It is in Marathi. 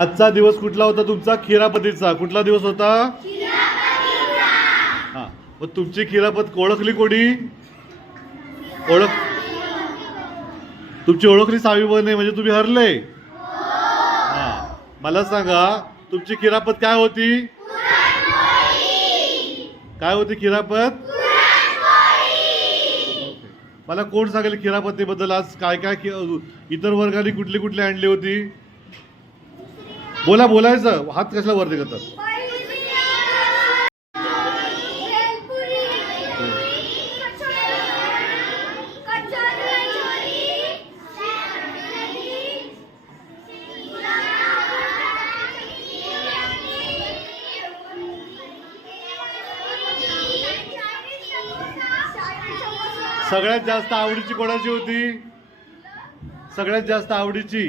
आजचा दिवस कुठला होता तुमचा? खिरापतीचा. कुठला दिवस होता? हा, मग तुमची खिरापत ओळखली कोणी? ओळख तुमची ओळखली 6वी बने म्हणजे तुम्ही हरले. हा, मला सांगा तुमची खिरापत काय होती? काय होती खिरापत? मला कोण सांगेल खिरापतीबद्दल? आज काय काय इतर वर्गाने कुठली कुठली आणली होती? बोला, बोलायचं. हात कशाला वरती करतात? सगळ्यात जास्त आवडीची कोणाची होती? सगळ्यात जास्त आवडीची